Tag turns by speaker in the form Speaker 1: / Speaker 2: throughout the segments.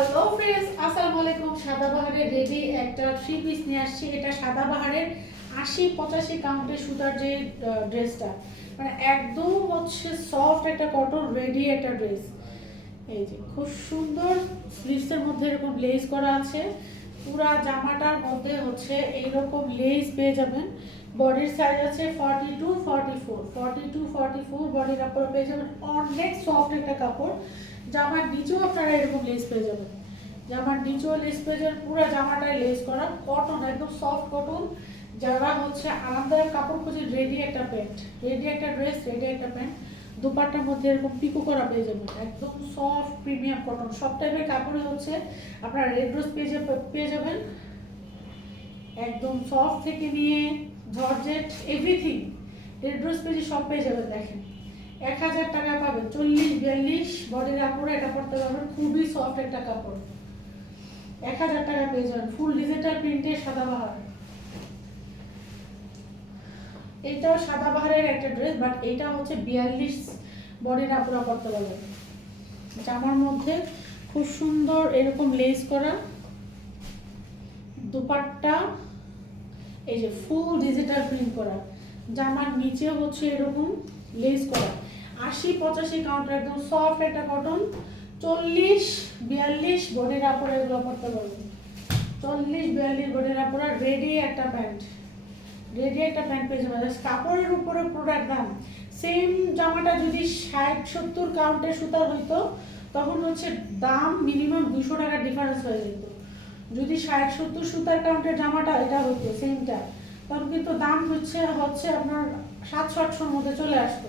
Speaker 1: Hello friends আসসালামু আলাইকুম সাদাবাহারের রেডি একটা থ্রি পিস নিয়ে আসছি। এটা সাদাবাহারের আশি পঁচাশি কাউন্টের সুতার যে ড্রেসটা মানে একদম হচ্ছে সফট একটা কটন রেডি একটা ড্রেস এই যে, খুব সুন্দর স্লিভসের মধ্যে এরকম লেস করা আছে। পুরা জামাটার মধ্যে হচ্ছে এইরকম লেস পেয়ে যাবেন। বডির সাইজ আছে forty two forty four forty two forty four বডির কাপড় পেয়ে যাবেন। অনেক সফট একটা কাপড়। জামার নিচেও আপনারা এরকম লেস পেয়ে যাবেন। জামার নিচেও লেস পেয়ে যাবেন, পুরো জামাটায় লেস করা। কটন একদম সফট কটন যারা হচ্ছে আরামদায়ক কাপড় খুঁজে রেডি একটা প্যান্ট রেডি একটা ড্রেস রেডি একটা প্যান্ট দুপাট্টার মধ্যে এরকম পিকো করা পেয়ে যাবেন। একদম সফট প্রিমিয়াম কটন সব টাইপের কাপড়ে হচ্ছে আপনারা রেড রোজ পেয়ে পেয়ে যাবেন। একদম সফট থেকে নিয়ে জর্জেট এভরিথিং রেড রোজ পেজে সব পেয়ে যাবেন, দেখেন। এক হাজার টাকা বিয়াল্লিশ বডির কাপড়ে, এটা পড়তে পারবেন। খুবই সফট একটা কাপড়। এক হাজার টাকা পেয়ে যাবেন ফুল ডিজিটাল প্রিন্টের সাদাবাহার এটাও সাদাবাহারের একটা ড্রেস বাট এটা হচ্ছে বিয়াল্লিশ বডির আপুরা করতে পারবেন। জামার মধ্যে খুব সুন্দর এরকম লেস করা। দুপাট্টা, এই যে ফুল ডিজিটাল প্রিন্ট করা। জামার নিচে হচ্ছে এরকম লেস করা। আশি পঁচাশি কাউন্টার একদম সফট একটা কটন চল্লিশ বিয়াল্লিশ বডির আপড়া এগুলো করতে পারবেন চল্লিশ বিয়াল্লিশ বডির আপড়া রেডি একটা প্যান্ট রেডি একটা প্যান্ট পেয়ে যাবেন কাপড়ের উপরে প্রোডাক্ট দাম সেম জামাটা যদি ষাট, সত্তর কাউন্টের সুতার হইতো, তখন হচ্ছে দাম মিনিমাম দুশো টাকার ডিফারেন্স হয়ে যেত। যদি ষাট, সত্তর সুতার কাউন্টের জামাটা এটা হইতো সেমটা তখন কিন্তু দাম হচ্ছে হচ্ছে আপনার সাতশো, আটশোর মধ্যে চলে আসতো।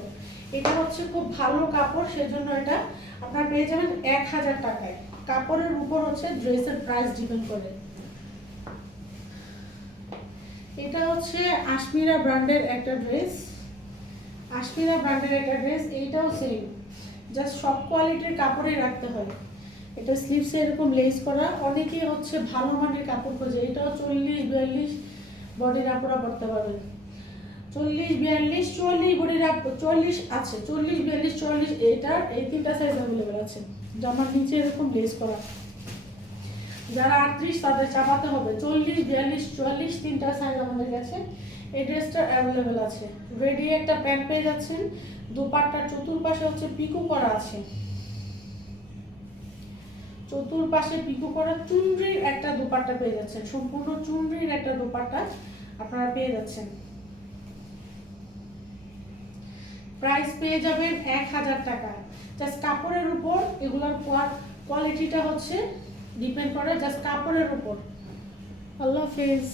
Speaker 1: এটা হচ্ছে খুব ভালো কাপড়, সেজন্য এটা আপনার পেয়ে যাবেন এক হাজার টাকায়। কাপড়ের উপর হচ্ছে ড্রেসের প্রাইস ডিপেন্ড করে। এটা হচ্ছে আশমিরা ব্র্যান্ডের একটা ড্রেস আশমিরা ব্র্যান্ডের একটা ড্রেস এইটাও সেম জাস্ট সব কোয়ালিটির কাপড়ে রাখতে হয়। এটা স্লিভসে এরকম লেস করা। অনেকেই হচ্ছে ভালো মানের কাপড় খোঁজে। এটাও চল্লিশ, বিয়াল্লিশ বডির আপনারা পড়তে পারবেন। চল্লিশ, বিয়াল্লিশ চুয়াল্লিশ বডির চল্লিশ আছে, চল্লিশ, বিয়াল্লিশ চুয়াল্লিশ এটার এই তিনটা সাইজ অ্যাভেলেবেল আছে। জামার নিচে এরকম লেস করা। যারা আটত্রিশ, তাদের চাপাতে হবে। চল্লিশ, বিয়াল্লিশ, চুয়াল্লিশ, তিনটা সাইজ আমাদের কাছে। এই ড্রেসটা অ্যাভেলেবেল আছে। রেডি একটা প্যান্ট পেয়ে যাচ্ছেন। দুপাট্টার চতুর্পাশে হচ্ছে পিকু করা আছে। চতুর্পাশে পিকু করা চুনরির একটা দুপাট্টা পেয়ে যাচ্ছেন। সম্পূর্ণ চুনরির একটা দুপাট্টা আপনারা পেয়ে যাচ্ছেন। প্রাইস পেয়ে যাবেন এক হাজার টাকা। জাস্ট কাপড়ের উপর, এগুলোর কোয়ালিটিটা হচ্ছে ডিপেন্ড করে জাস্ট কাপড়ের উপর। আল্লাহ হাফেজ।